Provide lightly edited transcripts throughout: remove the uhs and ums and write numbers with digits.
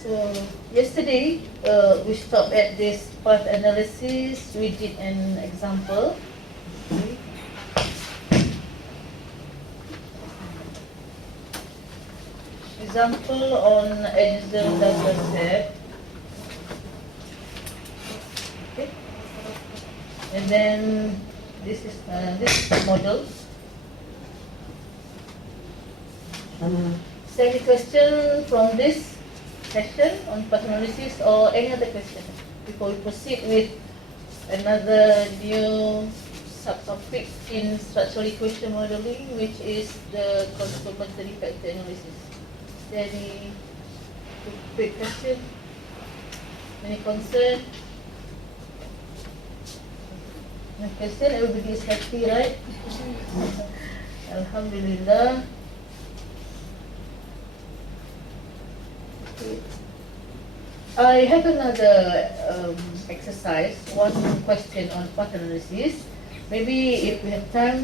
So yesterday we stopped at this path analysis. We did an example. Okay. Example on Excel data set. Okay. And then this is the model. Is there any question from this session on path analysis or any other question before we proceed with another new subtopic in structural equation modeling, which is the confirmatory factor analysis? Is there any quick question? Any concern? No question. Everybody is happy, right? Alhamdulillah. I have another exercise, one question on path analysis. Maybe if we have time,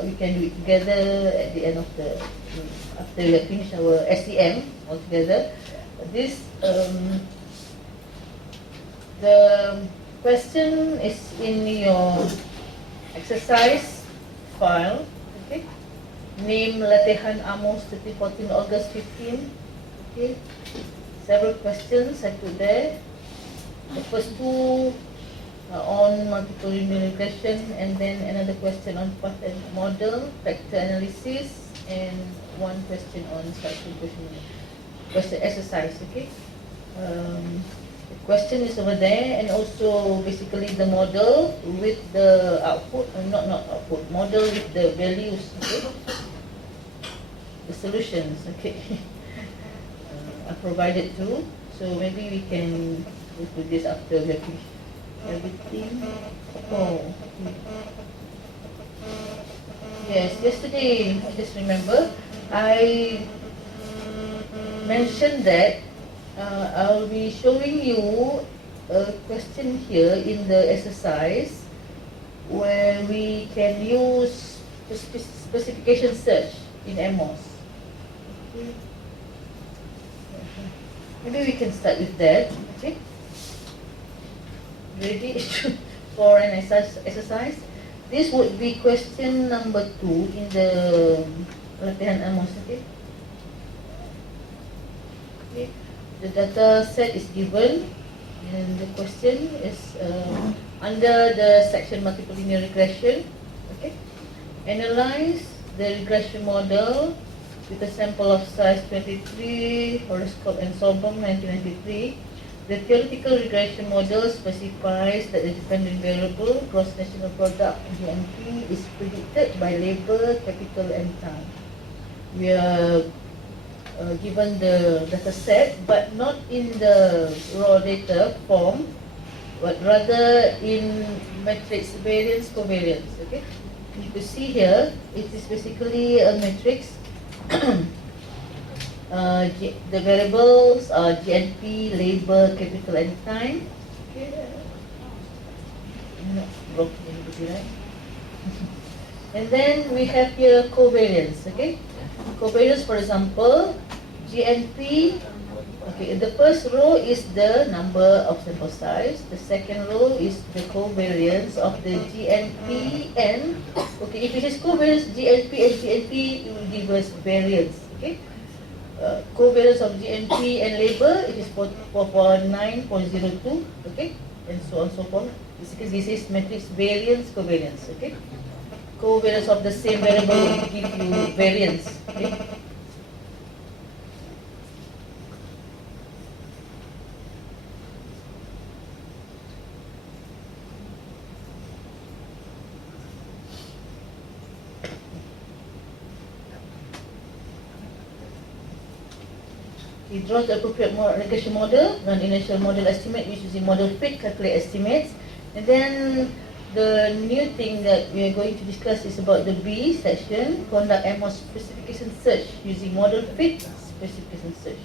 we can do it together at the end of the, after we have finished our SEM altogether. This, the question is in your exercise file, okay? Name latihan AMOS 13-14 August 15, okay? Several questions I put there. The first two on multiple linear regression, and then another question on path and model, factor analysis, and one question on structural question exercise. Okay. The question is over there, and also basically the model with the output, not output, model with the values. Okay. The solutions. Okay. I provided too, so maybe we can go to this after we have finished everything. Oh, yes, yesterday, I just remember, I mentioned that I'll be showing you a question here in the exercise where we can use the specification search in AMOS. Okay. Maybe we can start with that, okay? Ready for an exercise? This would be question number 2 in the latihan AMOS, okay? Okay. The data set is given, and the question is under the section multiple linear regression, okay? Analyze the regression model with a sample of size 23, horoscope and Sobom 1993. The theoretical regression model specifies that the dependent variable gross national product (GNP) is predicted by labor, capital and time. We are given the data set, but not in the raw data form, but rather in matrix variance covariance. Okay, you can see here it is basically a matrix. The variables are GNP, labor, capital and time. Okay. Not broken anybody, right? And then we have here covariance. Okay, covariance, for example, GNP. Okay, the first row is the number of sample size. The second row is the covariance of the GNP and, okay, if it is covariance GNP and GNP, it will give us variance. Okay, covariance of GNP and labor, it is 4.9.02. Okay, and so on and so forth. Basically, this is matrix variance covariance. Okay, covariance of the same variable will give you variance. Okay. We draw the appropriate regression model, non-inertial model estimate using model fit, calculate estimates. And then the new thing that we are going to discuss is about the B section, conduct AMOS specification search using model fit specification search.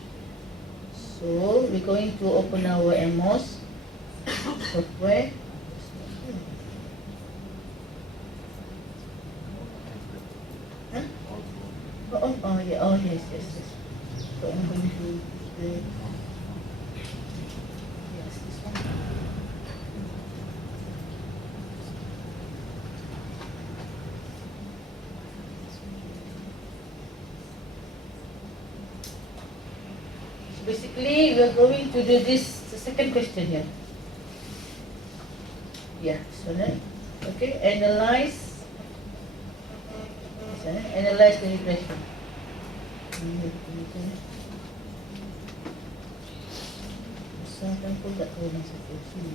So we're going to open our AMOS software. Huh? Oh, yes. So I'm going to use the basically we are going to do this, the second question here. Yeah, so then, okay, analyze the regression. Besarkan pun tak tahu yang satu sini.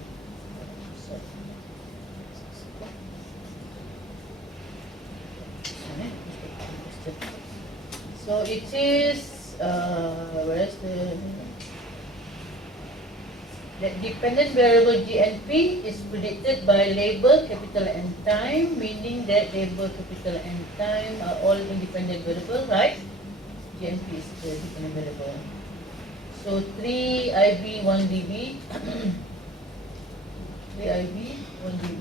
So it is where is the dependent variable GNP is predicted by label capital N time, meaning that label capital N time are all independent variable, right? GNP is the dependent variable. So 3 IB 1 DB 3 IB 1 DB.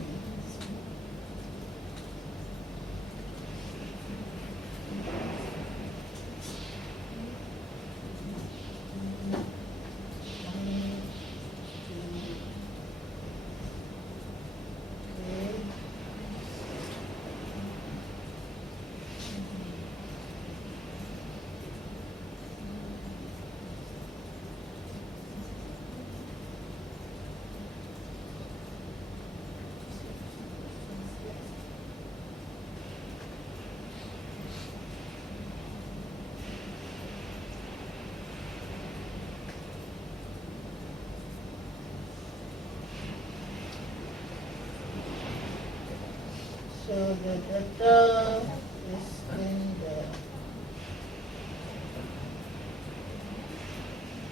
So the data is in the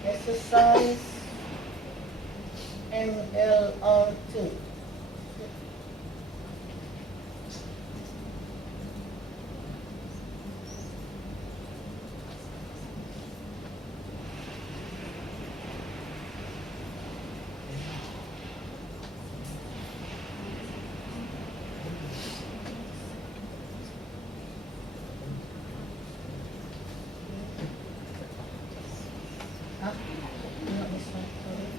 exercise MLR2. Not this one, sorry.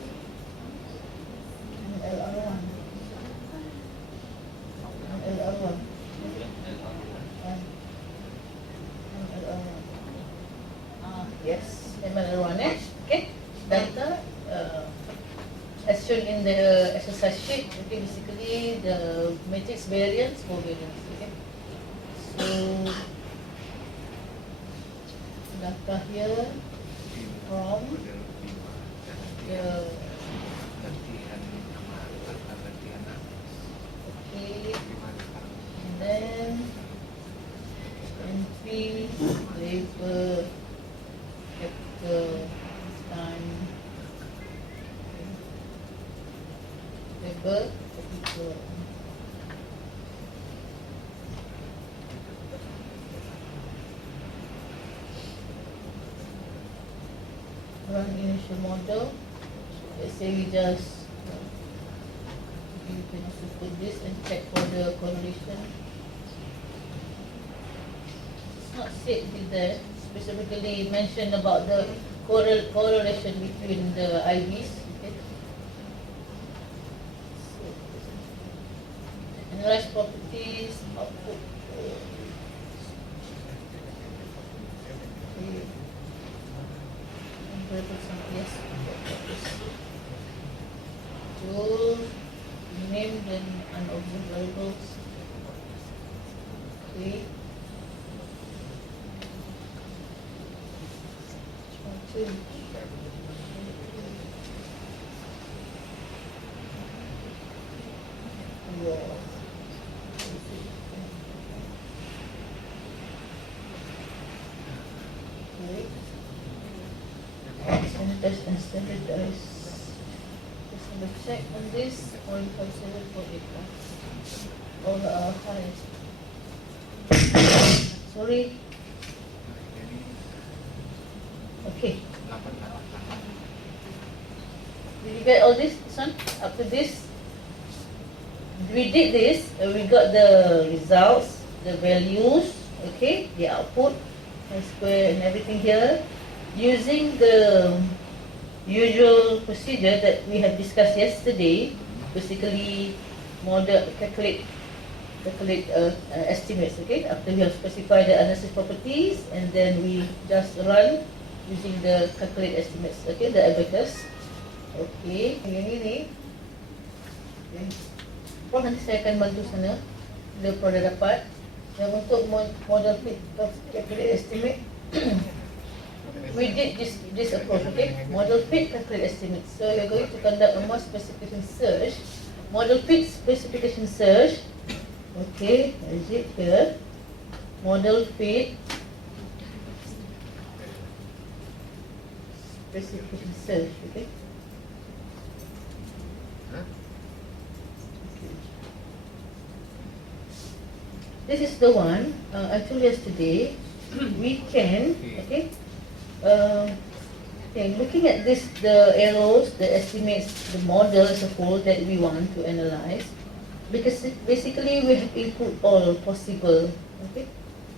MLR1. MLR1. MLR1. Yes, MLR1. Okay. Data as shown in the exercise sheet. Okay, basically the matrix variance, covariance. Okay. So data here from the okay, and then NP labor capital time labor capital run initial model. Let's say we just you can also put this and check for the correlation. It's not said there specifically mentioned about the correlation between the IVs. Okay. So, analyze properties, output. Okay. Yes. To name the unobserved variables. Okay. Sanitize and standardize. Just have a check on this. 0.5748. All are high. Sorry. Okay. Did you get all this one? Up to this? We did this. We got the results, the values, okay, the output, square and everything here. Using the usual procedure that we have discussed yesterday, basically model calculate estimates. Okay, after we have specified the analysis properties, and then we just run using the calculate estimates. Okay, the abacus. Okay, yang ini. Okay. Prof nanti saya akan bantu sana. Bila Prof dah dapat. Yang untuk model fit calculate estimate, we did this approach. Okay, model fit calculate estimate. So you're going to conduct a more specification search. Model fit specification search. Okay, is it here? Model fit specification search. Okay. This is the one I told yesterday. We can, okay, looking at this, the arrows, the estimates, the model as a whole that we want to analyze, because basically we have input all possible, okay,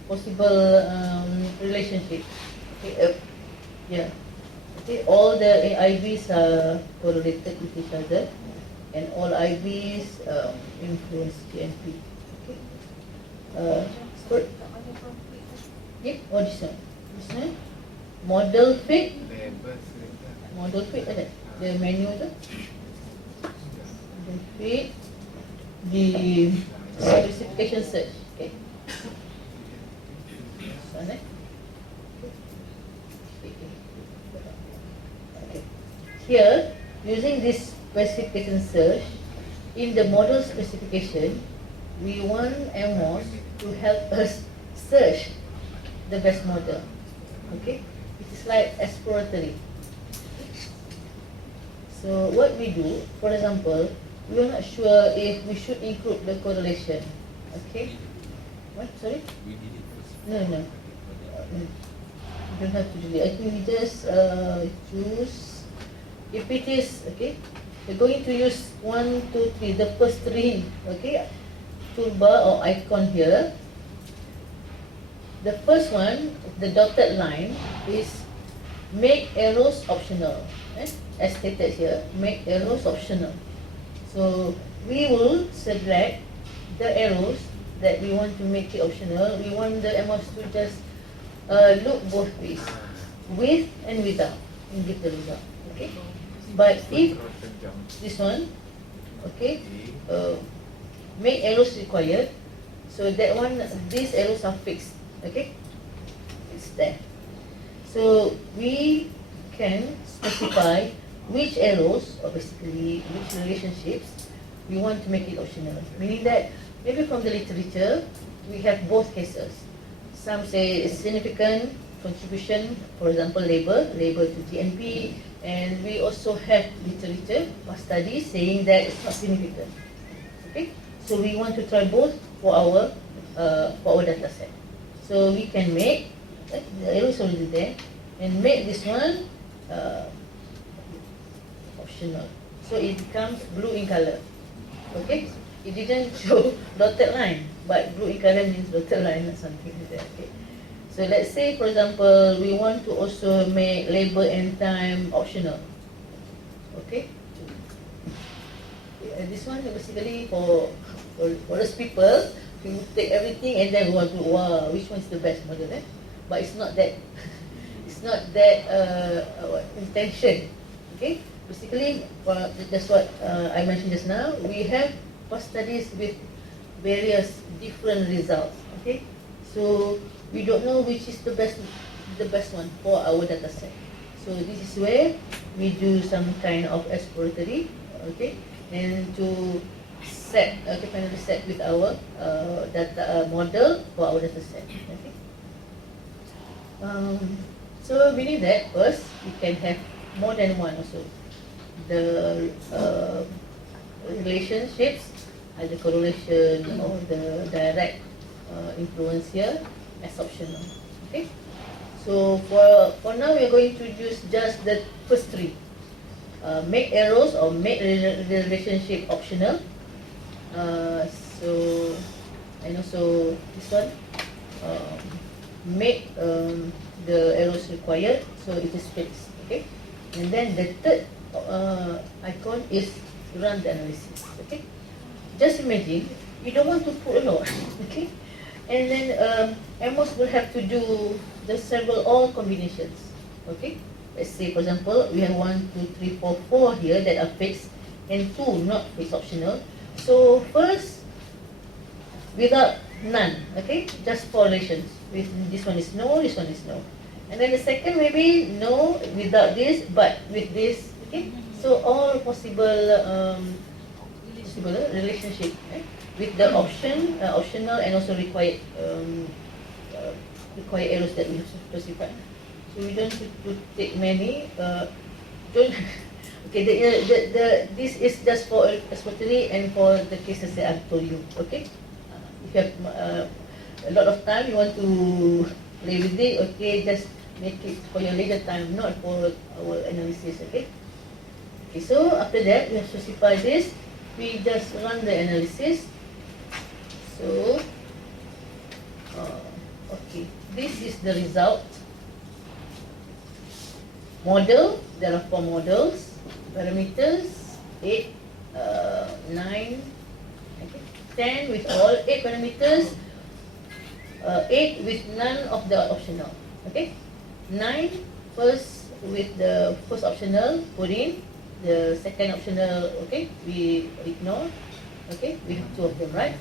possible relationship, okay, yeah, okay, all the IVs are correlated with each other, and all IVs influence GNP. Yeah, oh this one, model fit ada, the menu tu, model fit, the specification search, okay. Sana, okay. Here, using this specification search, in the model specification, we want AMOS to help us search the best model. Okay, it is like exploratory. So what we do, for example, we are not sure if we should include the correlation. Okay, what? Sorry? No. You don't have to do it. I think we just choose. If it is okay, we're going to use 1, 2, 3. The first 3. Okay. Toolbar or icon here. The first one, the dotted line, is make arrows optional. As stated here, make arrows optional. So we will select the arrows that we want to make it optional. We want the AMOS to just look both ways, with and without, and give the result. Okay. But if this one, okay, make arrows required, so that one, these arrows are fixed, okay, it's there. So we can specify which arrows, or basically which relationships, we want to make it optional. Meaning that maybe from the literature, we have both cases. Some say significant contribution, for example labor to GNP, and we also have literature or studies saying that it's not significant, okay. So we want to try both for our data set. So we can make, the arrow is already there, and make this one optional. So it becomes blue in color. Okay? It didn't show dotted line, but blue in color means dotted line or something like that. Okay? So let's say, for example, we want to also make labor and time optional. Okay? This one basically for us people, we take everything and then we want to, wow, which one is the best model, eh? But it's not that, it's not that intention, okay? Basically, that's what I mentioned just now. We have past studies with various different results, okay? So we don't know which is the best one for our data set. So this is where we do some kind of exploratory, okay? And to set, finally set with our data model for our data set. Okay. So we need that first. We can have more than one also. The relationships, either correlation or the direct influence here as optional. Okay. So for now we are going to use just the first 3. Make arrows or make relationship optional. So and also this one, make the arrows required, so it is fixed. Okay, and then the third icon is run the analysis. Okay, just imagine you don't want to put a lot. Okay, and then AMOS will have to do the all combinations. Okay, let's say for example we have 1, 2, 3, 4, 4 here that are fixed and 2 not fixed optional. So first, without none, okay, just 4 relations. With this one is no, this one is no. And then the second maybe no without this, but with this, okay. So all possible relationship with the optional and also required required arrows that we have specified. So we don't need to take many. Don't. Okay, this is just for exploratory and for the cases that I've told you. Okay, if you have a lot of time, you want to play with it. Okay, just make it for your later time, not for our analysis. Okay. Okay, so after that, we have specified this. We just run the analysis. So, okay, this is the result. Model, there are 4 models. Parameters, 8, 9, okay, 10 with all 8 parameters, 8 with none of the optional. Okay, 9 first with the first optional put in, the second optional, okay, we ignore. Okay, we have 2 of them, right?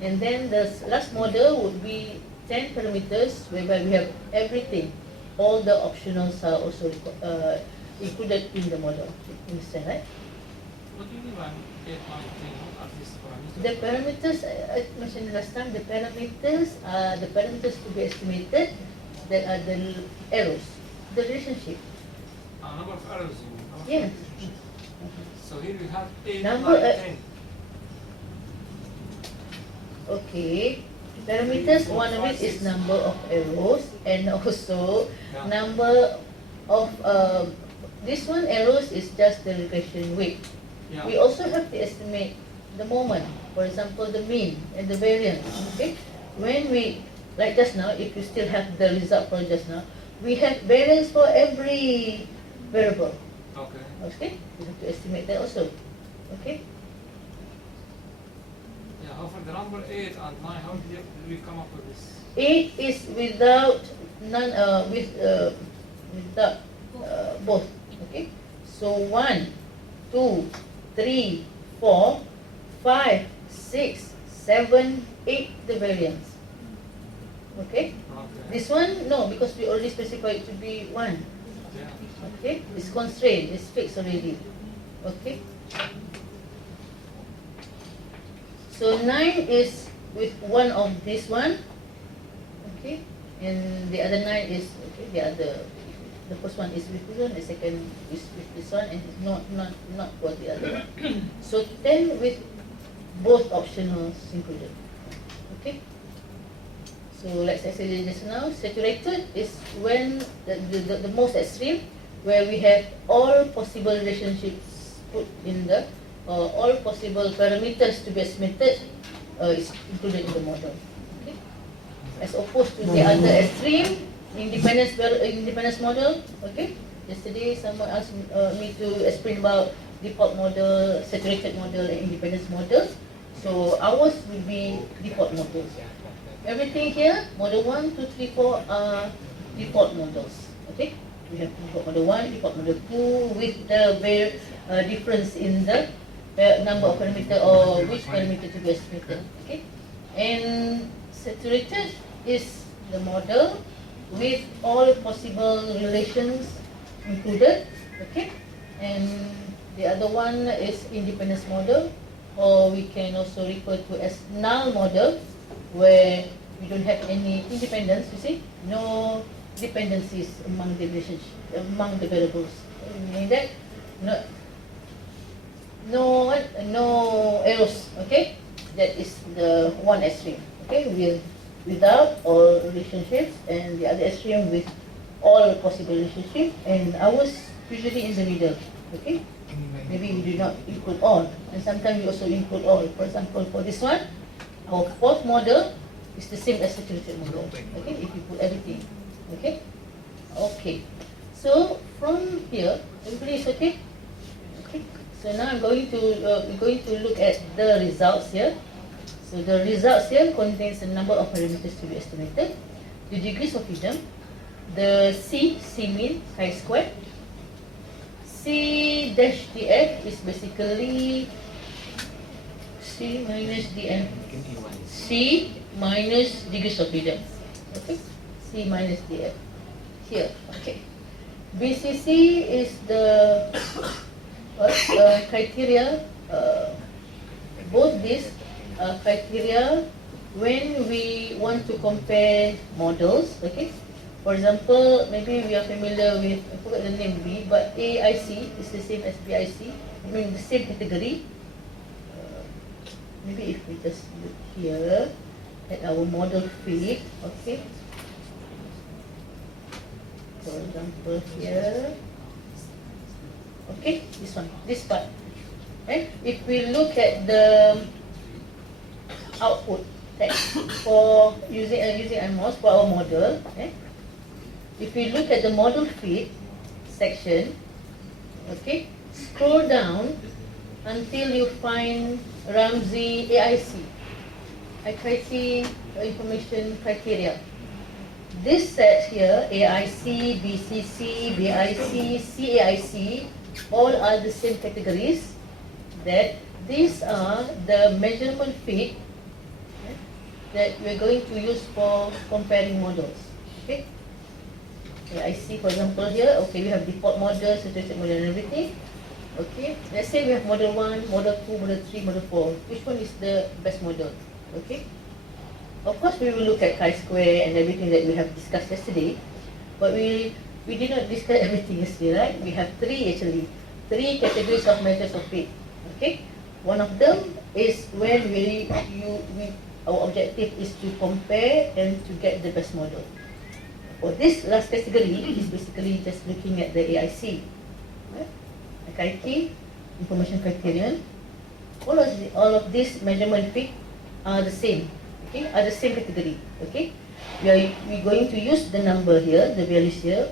And then the last model would be 10 parameters whereby we have everything. All the optionals are also included in the model. You understand, right? What do you mean by 8.3 of these parameters? The parameters, I mentioned last time, the parameters are the parameters to be estimated that are the arrows, the relationship. Number of arrows, you mean? Yes. So here we have 8, Number, 9, 10. Okay. Parameters, one of it is number of arrows and also number of, this one arrows is just the regression weight. Yeah. We also have to estimate the moment, for example the mean and the variance. Okay, when we, like just now, if you still have the result for just now, we have variance for every variable. Okay. Okay, we have to estimate that also. Okay. Yeah, how for the number 8 and 9, how did we come up with this? 8 is without none, without both. Okay, so 1, 2, 3, 4, 5, 6, 7, 8 the variance. Okay, this one no, because we already specified it to be 1. Yeah. Okay, it's constrained, it's fixed already. Okay. So 9 is with one of this one, okay, and the other 9 is okay. The first one is with this one, the second is with this one, and not for the other one. So 10 with both optionals included. Okay. So like I said just now, saturated is when the most extreme, where we have all possible relationships put in the all possible parameters to be estimated is included in the model. Okay. As opposed to the other extreme, independence model. Okay. Yesterday someone asked me to explain about default model, saturated model, and independence model. So ours will be default models. Everything here, model 1, 2, 3, 4 are default models. Okay. We have default model 1, default model 2 with the very difference in the number of parameter or which parameter to be estimated. Okay, and saturated is the model with all possible relations included. Okay, and the other one is independence model, or we can also refer to as null model, where we don't have any independence. You see, no dependencies among the relationship, among the variables. Meaning that no arrows. Okay, that is the one extreme. Okay, without all relationships, and the other extreme with all possible relationships, and ours usually in the middle. Okay, maybe we do not include all, and sometimes we also include all. For example, for this one, our fourth model is the same as saturated model. Okay, if you put everything. Okay, okay. So from here, everybody is okay. Okay. So now we're going to look at the results here. So the results here contains a number of parameters to be estimated, the degrees of freedom, the C mean, chi-square. C dash df is basically C minus df. C minus degrees of freedom. Okay, C minus df. Here, okay. BCC is the criteria. Both these criteria when we want to compare models. Okay, for example, maybe we are familiar with, I forgot the name B, but AIC is the same as BIC. I mean the same category. Maybe if we just look here at our model fit, okay. For example here, okay, this one, this part. Okay? If we look at the output text for using AMOS for our model, okay? If we look at the model fit section, okay, scroll down until you find Ramsey AIC, ICT information criteria. This set here, AIC, BCC, BIC, CAIC, all are the same categories. That these are the measurement fit that we're going to use for comparing models. Okay. AIC, for example, here, okay, we have default model, statistic model, and everything. Okay. Let's say we have model 1, model 2, model 3, model 4. Which one is the best model? Okay. Of course, we will look at chi-square and everything that we have discussed yesterday, but we did not discuss everything yesterday, right? We have three categories of measures of fit. Okay, one of them is when our objective is to compare and to get the best model. For this last category is basically just looking at the AIC, right? AIC, information criterion. All of these measurement fit are the same. Okay, are the same category. Okay, we're going to use the number here, the values here,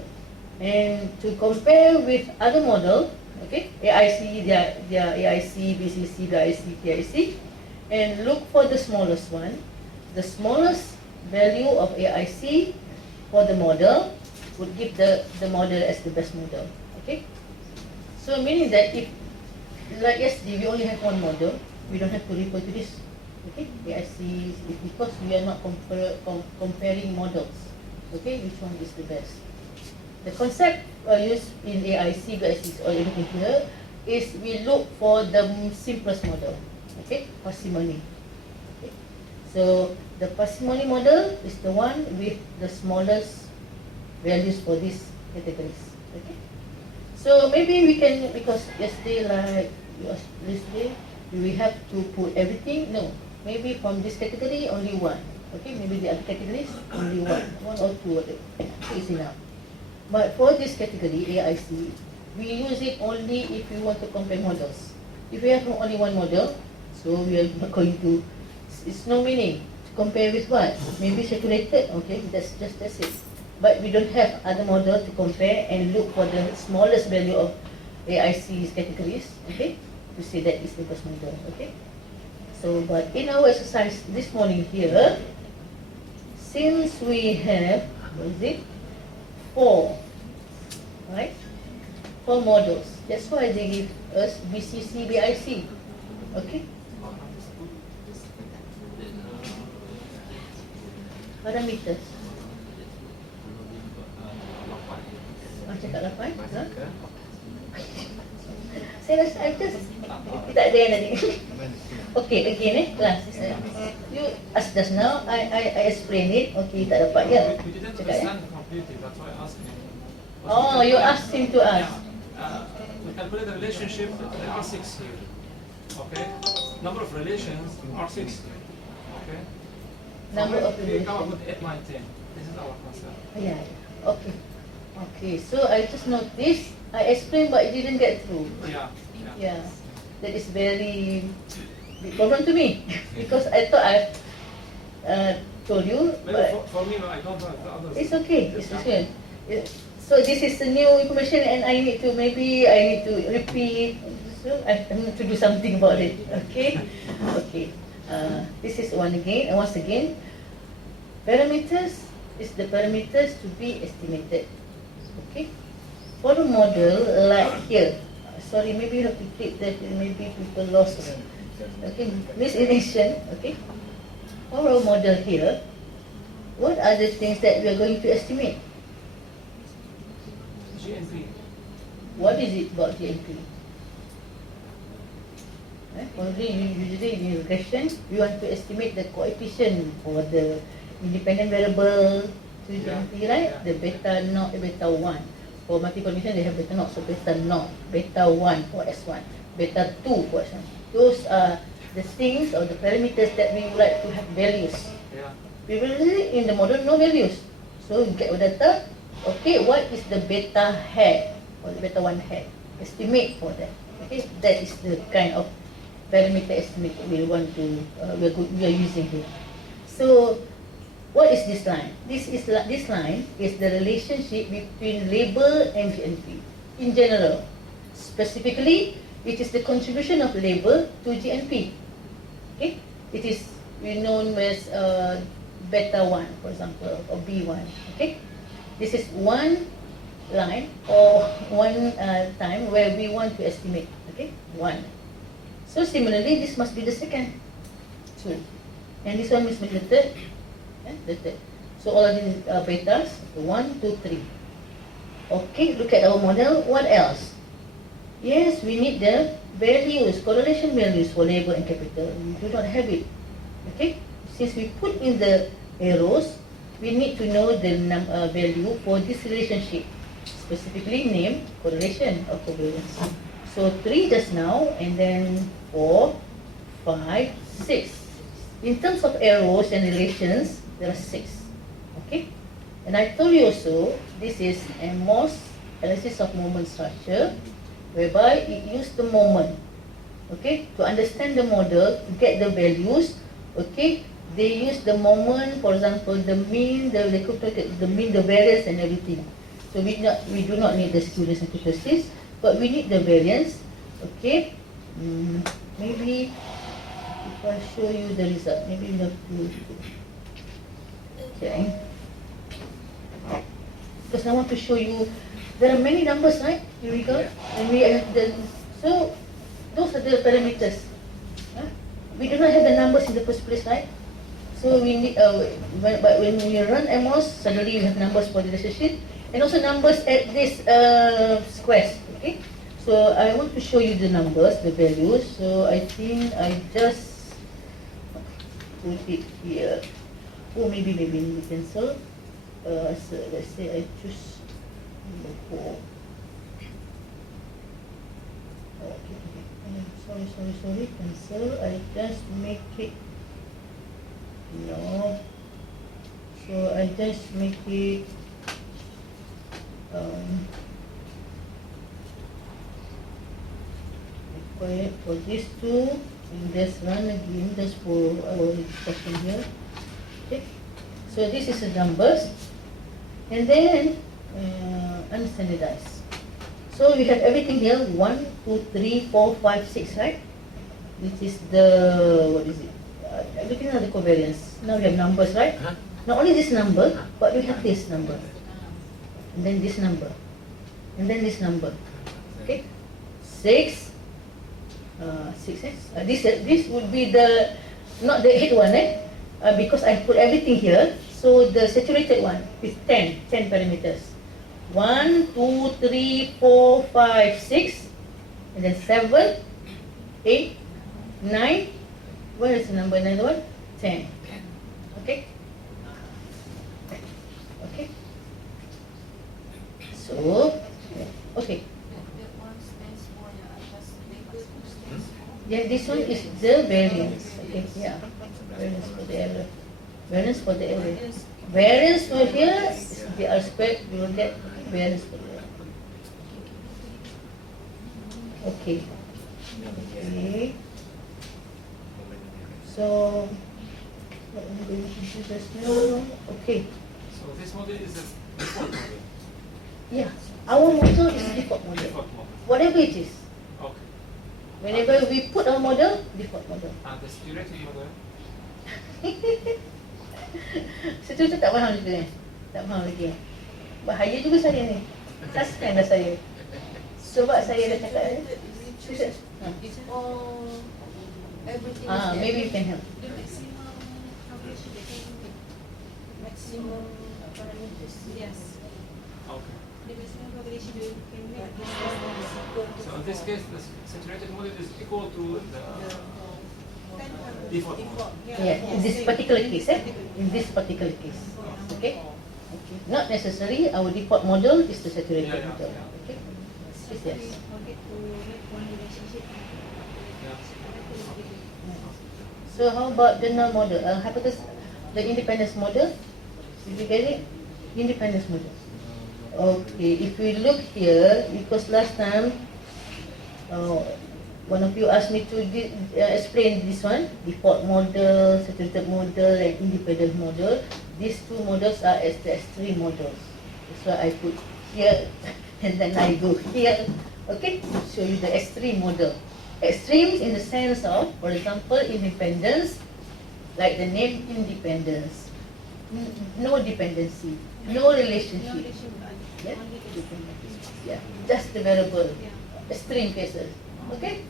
and to compare with other model. Okay, AIC, their AIC, BCC, BIC, TIC, and look for the smallest one. The smallest value of AIC for the model would give the model as the best model. Okay, so meaning that if, like yesterday, we only have one model, we don't have to refer to this. Okay, AIC, because we are not comparing models. Okay, which one is the best? The concept used in AIC, BIC, or anything here is we look for the simplest model. Okay, parsimony. Okay. So the parsimony model is the one with the smallest values for these categories. Okay. So maybe we can, because yesterday, like yesterday, we have to put everything. No. Maybe from this category, only one. Okay, maybe the other categories, only one or two is enough. But for this category, AIC, we use it only if we want to compare models. If we have only one model, so we are not going to, it's no meaning to compare with what? Maybe circulated, okay, that's it. But we don't have other model to compare and look for the smallest value of AIC's categories, okay, to say that is the best model, okay. So, but in our exercise this morning here, since we have, what is it? 4, right? 4 models. That's why they give us BCC, BIC. Okay? Parameters. Cakap 8? Ha? Saya rasa I just tak ada yang tadi. Okay, again class. You as just now, I explain it. Okay, tak dapat ya. We didn't Cakap ya. understand completely, that's why I asked him. Oh, you asked him to ask. We calculate the relationship, there are 6 here. Okay? Number of relations are 6 here. Okay? Number of We come up relations. with 8, 9, 10. This is our concept. Yeah. Okay. Okay. So I just noticed. I explained, but it didn't get through. Yeah. Yeah. That is very big problem to me because I thought I told you, Maybe but for me, I don't know if the others. it's okay. It's okay. So this is the new information, and I need to repeat. So I need to do something about it. Okay. Okay. This is once again. Parameters is the parameters to be estimated. Okay. For the model, like here, sorry, maybe you have to click that, maybe people lost. Okay, this in action. Okay. For our model here, what are the things that we are going to estimate? GNP. What is it about GNP? Usually in regression, we want to estimate the coefficient for the independent variable to GNP, right? The beta naught, beta 1. For multi-condition, they have beta naught, so beta naught, beta 1 for S1, beta 2 for S1. Those are the things or the parameters that we would like to have values. Yeah. Previously in the model, no values. So you get data, okay, what is the beta hat or the beta 1 hat? Estimate for that. Okay, that is the kind of parameter estimate we want to, we are using here. So, what is this line? This line is the relationship between label and GNP in general. Specifically, it is the contribution of label to GNP. Okay, it is known as beta 1, for example, or B1. Okay, this is one line or one time where we want to estimate. Okay, 1. So similarly, this must be the second 2, and this one must be the third. The third. So all of these are betas, 1, 2, 3. Okay, look at our model. What else? Yes, we need the values, correlation values for label and capital. We do not have it. Okay, since we put in the arrows, we need to know the value for this relationship, specifically name, correlation, or covariance. So 3 just now, and then 4, 5, 6. In terms of arrows and relations, there are 6. Okay? And I told you also, this is AMOS, analysis of moment structure, whereby it uses the moment. Okay? To understand the model, to get the values, okay? They use the moment, for example, the mean, the mean, the variance, and everything. So we do not need the skewness and kurtosis, but we need the variance. Okay? Maybe if I show you the result, maybe we have to okay. Because I want to show you, there are many numbers, right? Here we go. And we have so those are the parameters. We do not have the numbers in the first place, right? So we need, but when we run AMOS, suddenly we have numbers for the relationship, and also numbers at this squares. Okay. So I want to show you the numbers, the values. So I think I just put it here. Oh, maybe we cancel. So let's say I choose number 4. Okay. Sorry. Cancel. I just make it. No. So I just make it. For these two, and just run again just for our discussion here. Okay. So this is the numbers, and then unstandardized. So we have everything here: 1, 2, 3, 4, 5, 6, right? This is the, what is it? Everything are the covariance. Now we have numbers, right? Not only this number, but we have this number, and then this number, and then this number. Okay, 6. 6. This would be the not the 8 one, because I put everything here. So the saturated one is 10 parameters. 1, 2, 3, 4, 5, 6, and then 7, 8, 9. Where is the number? Another one? 10. Okay. Okay. So, okay. Yeah, this one is the variance. Okay, yeah. Variance for the error. Variance for the error. Variance for here is the R squared. We will get variance for the error. Okay. Okay. So, what I'm going to do just now. Okay. So this model is a default model. Yeah. Our model is default model. Default model. Whatever it is. Okay. Whenever we put our model, default model. And the saturated model. Situ tak faham juga kan? Tak faham lagi. Bahaya juga saya ni. Suspend dah saya. Sebab saya dah cakap ni. It's all everything. Maybe you can help. The maximum coverage they can make. Maximum parameters. Yes. Okay. The maximum coverage they can make is equal to. So in this case, the saturated model is equal to the default model. Yeah, in this particular case, in this particular case, okay. Okay. Not necessarily our default model is the saturated Yeah, model. yeah. Okay. So Yes. we wanted to make one relationship. So how about the null model? Hypothesis, the independence model. Did you get it? Independence model. Okay. If we look here, because last time, one of you asked me to explain this one, default model, saturated model, and independent model. These two models are as the extreme models. That's why I put here, and then I go here. Okay, to show you the extreme model. Extremes in the sense of, for example, independence, like the name independence. No dependency, no No relationship. relation, Yeah? only the Yeah, just the variable. Yeah. Extreme cases. Okay?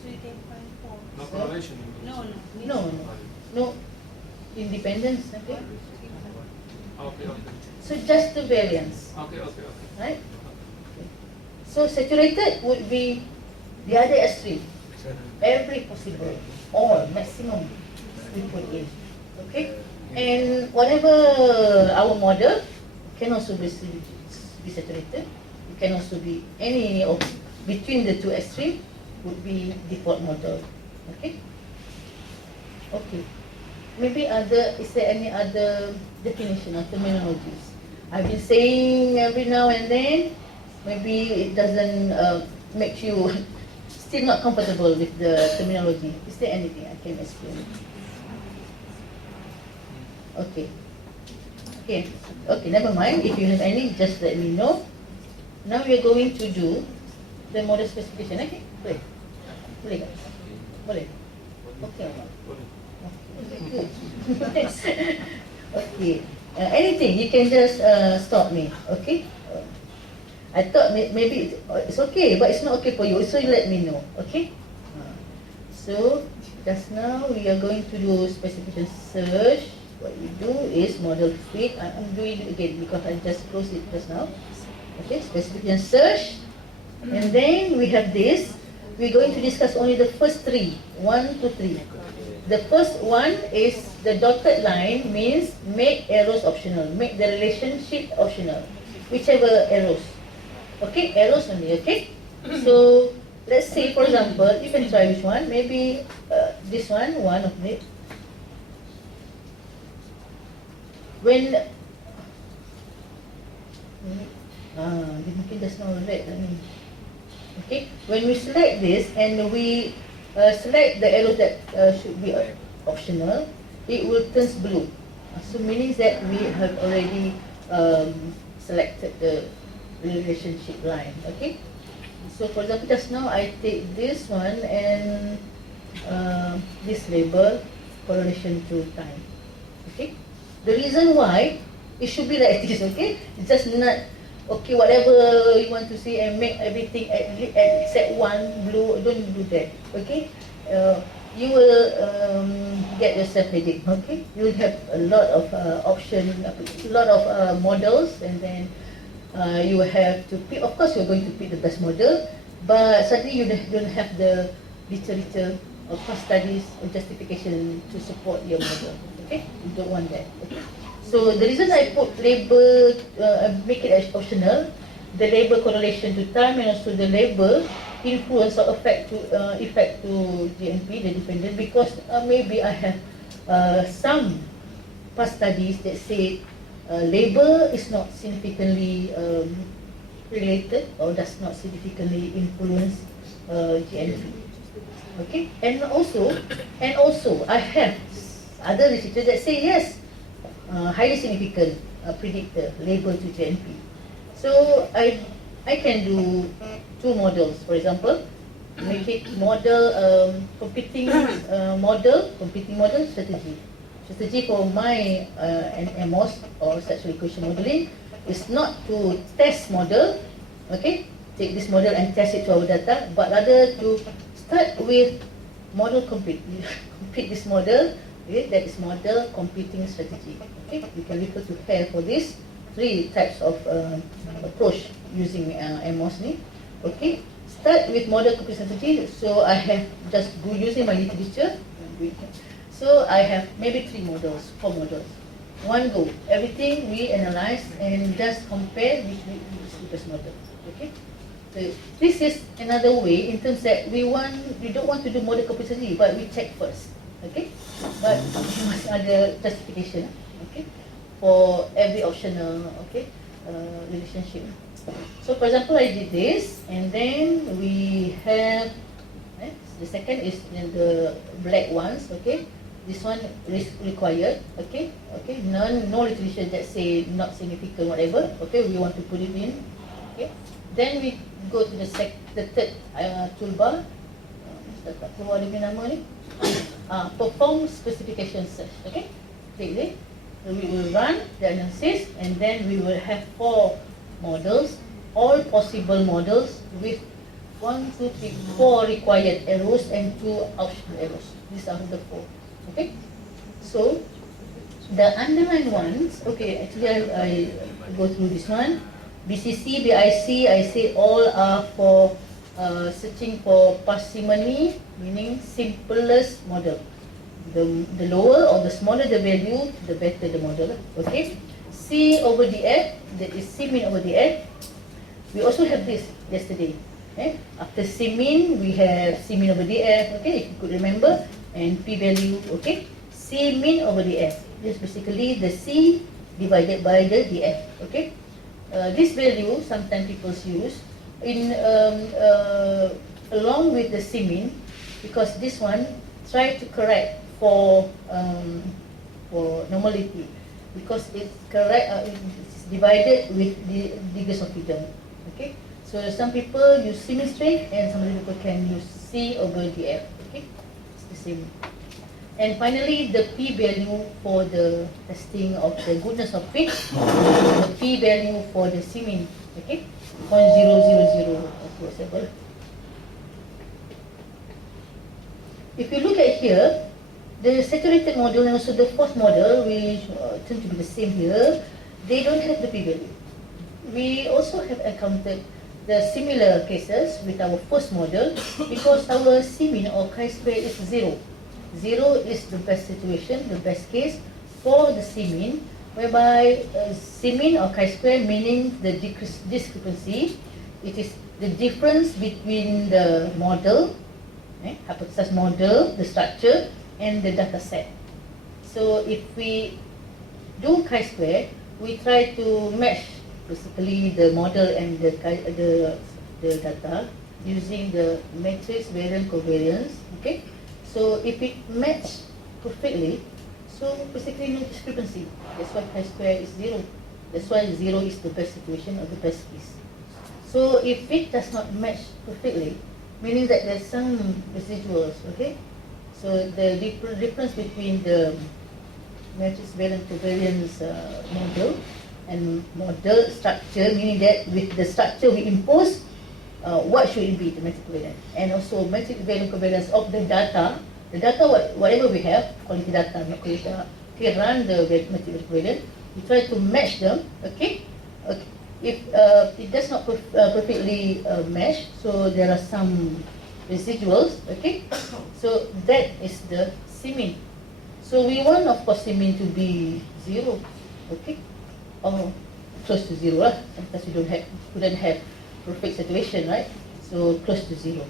So you can find four. No correlation. No. No, no independence. Okay? Okay, okay. So just the variance, Okay, okay, okay. right? So saturated would be the other extreme. Every possible, all maximum we put in. Okay? And whatever our model can also be saturated. It can also be any of between the two extremes would be default model. Okay? Okay. Maybe is there any other definition or terminologies? I've been saying every now and then, maybe it doesn't make you still not comfortable with the terminology. Is there anything I can explain? Okay. Okay, never mind. If you have any, just let me know. Now we are going to do the model specification. Okay? Boleh? Boleh tak? Boleh? Okay. Okay, good. Okay. Anything, you can just stop me. Okay? I thought maybe it's okay, but it's not okay for you. So you let me know. Okay? So just now we are going to do specification search. What we do is model fit. I'm doing it again because I just closed it just now. Okay, specification search. And then we have this. We're going to discuss only the first three. 1 to 3. The first one is the dotted line means make arrows optional. Make the relationship optional. Whichever arrows. Okay, arrows only, okay? So, let's say for example, you can try which one. Maybe this one of it. When dia mungkin just now red lah ni. Okay, when we select this and we select the arrow that should be optional, it will turn blue. So meaning that we have already selected the relationship line. Okay, so for example just now I take this one and this label correlation to time. Okay, the reason why it should be like this. Okay, it's just not okay whatever you want to see and make everything except one blue. Don't do that. Okay, you will get yourself headache. Okay, you will have a lot of options, a lot of models, and then you will have to pick. Of course, you're going to pick the best model, but suddenly you don't have the literature or past studies or justification to support your model. Okay, you don't want that. Okay? So the reason I put label, make it as optional, the label correlation to time and also the label influence or effect to GNP, the dependent, because maybe I have some past studies that say label is not significantly related or does not significantly influence GNP. Okay, and also I have other literature that say yes, highly significant predictor label to GNP. So I can do two models, for example, make it model competing model strategy. strategy for my AMOS or statutory equation modeling is not to test model, okay, take this model and test it to our data, but rather to start with model complete. Complete this model, okay, that is model computing strategy. Okay, you can refer to here for this 3 types of approach using AMOS ni. Okay, start with model computing strategy. So I have just go using my literature. So I have maybe 3 models, 4 models. One go, everything we analyze and just compare which is the best model. Okay. So this is another way in terms that we don't want to do model computing, but we check first. Okay. But we must ada justification. Okay. For every optional, okay, relationship. So for example, I did this, and then we have the second is the black ones. Okay. This one is required, okay, no literature that say not significant, whatever, okay, we want to put it in, okay. Then we go to the third toolbar, tak keluar dia punya nama ni, perform specification search, okay, click ni, we will run the analysis, and then we will have 4 models, all possible models with 1, 2, 3, 4 required errors and 2 optional errors. These are the 4. Okay, so the underlined ones, okay, actually I go through this one. BCC, BIC, I say all are for searching for parsimony, meaning simplest model. The lower or the smaller the value, the better the model. Okay, C over DF, that is C min over DF. We also have this yesterday. Okay? After C min, we have C min over DF. Okay, if you could remember. And P value, okay, C min over DF. This basically the C divided by the DF, okay. This value sometimes people use in along with the C min, because this one try to correct for normality, because it's correct, it's divided with the degrees of freedom, okay. So some people use C min straight, and some other people can use C over DF, okay. Same. And finally, the P value for the testing of the goodness of fit, the P value for the C min, okay, 0.000 possible. If you look at here, the saturated model and also the fourth model, which tend to be the same here, they don't have the P value. We also have encountered the similar cases with our first model, because our C min or chi-square is 0. 0 is the best situation, the best case for the C min, whereby C min or chi-square meaning the discrepancy. It is the difference between the model, hypothesis model, the structure, and the data set. So if we do chi-square, we try to match basically the model and the data using the matrix variance covariance. Okay, so if it match perfectly, so basically no discrepancy. That's why chi-square is 0. That's why 0 is the best situation or the best case. So if it does not match perfectly, meaning that there's some residuals. Okay, so the difference between the matrix variance covariance model and model structure, meaning that with the structure we impose, what should it be, the matrix covariance, and also matrix variance covariance of the data, whatever we have, quality data, metadata, okay, run the matrix covariance, we try to match them, okay. If it does not perfectly match, so there are some residuals, okay, so that is the C min. So we want, of course, C min to be 0, okay, or close to 0 lah. Sometimes we couldn't have perfect situation, right? So close to 0.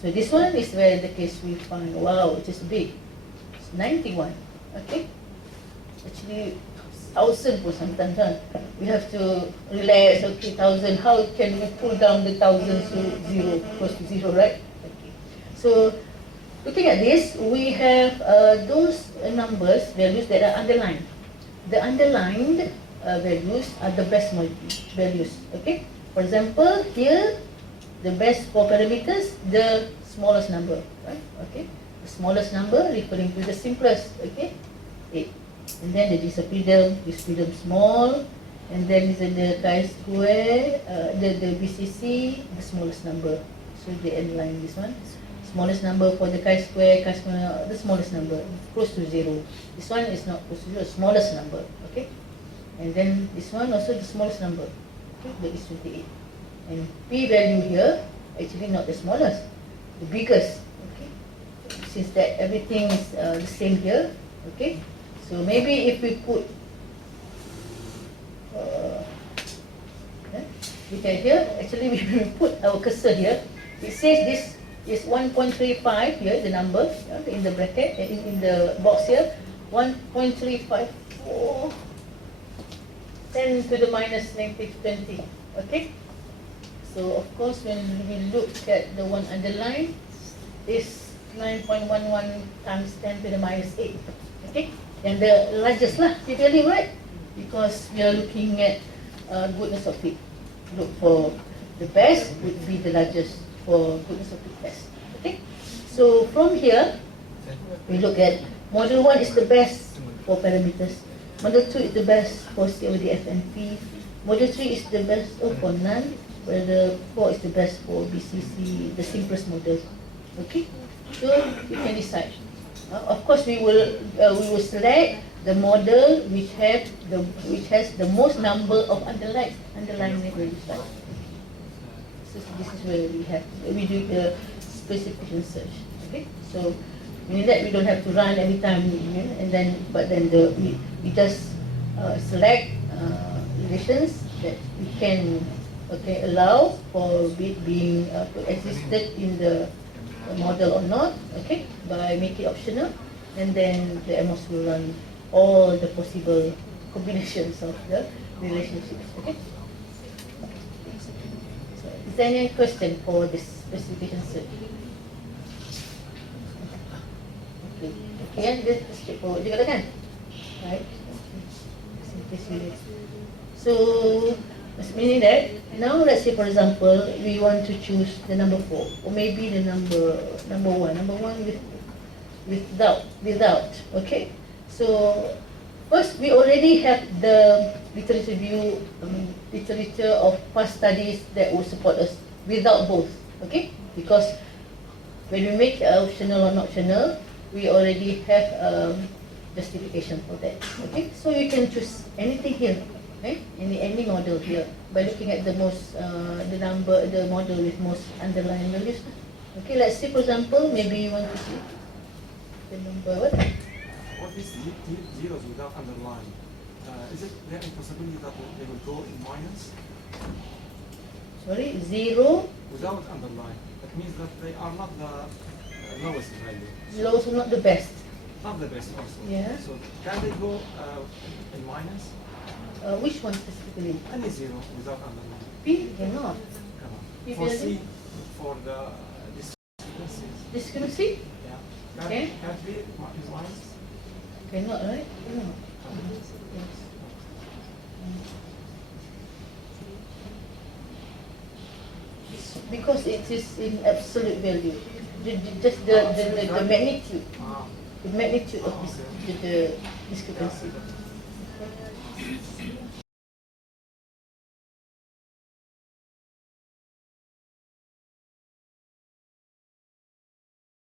So this one is where the case we find, wow, it is big. It's 91, okay. Actually, 1,000 pun sometimes, huh? We have to relax, okay, 1,000. How can we pull down the 1,000 to 0, close to 0, right? Okay. So looking at this, we have those numbers, values that are underlined. The underlined values are the best values. Okay. For example, here the best for parameters, the smallest number, right? Okay. The smallest number referring to the simplest. Okay. 8. And then the freedom is freedom small, and then is the chi-square, the BCC, the smallest number. So they underline this one. Smallest number for the chi-square, the smallest number, close to 0. This one is not close to 0, smallest number, okay? And then this one also the smallest number, okay? That is 28. And P value here, actually not the smallest, the biggest, okay? Since that everything is the same here, okay? So maybe if we put, look at here, actually we will put our cursor here. It says this is 1.35 here, the number in the bracket, in the box here, 1.354, 10 to the minus negative 20, okay? So of course when we look at the one underlined, is 9.11 times 10 to the minus 8, okay? And the largest lah, typically, right? Because we are looking at goodness of fit. Look for the best would be the largest for goodness of fit test. Okay? So from here, we look at model 1 is the best for parameters. Model 2 is the best for COD FNP. Model 3 is the best for none. Model 4 is the best for BCC, the simplest model. Okay? So you can decide. Of course, we will select the model which has the most number of underlying values. So this is where we do the specification search. Okay, so meaning that we don't have to run every time, and then we just select relations that we can allow for being existed in the model or not, okay, by making it optional, and then the AMOS will run all the possible combinations of the relationships, okay? So, is there any question for this specification search? Okay, and this is straightforward juga kan? Right? So, meaning that now let's say for example we want to choose the number 4 or maybe the number 1 without, okay? So first we already have the literature of past studies that would support us without both, okay? Because when we make optional or not optional, we already have justification for that, okay? So you can choose anything here. Okay? Any model here by looking at the most the model with most underlying values. Okay, let's see for example, maybe you want to see the number what? What is zeros without underline? Is it there a possibility that they will go in minus? Sorry, 0 without underline. That means that they are not the lowest value. Lowest, not the best. Not the best also. Yeah. So can they go in minus? Which one specifically? Any zero without underline. P cannot. Come on. P For value? C, for the discrepancies. Discrepancy? Yeah. Okay. Can't be minus. Cannot, right? Cannot. Yes. Because it is in absolute value. Just the magnitude. Ah. The magnitude of this, the discrepancy.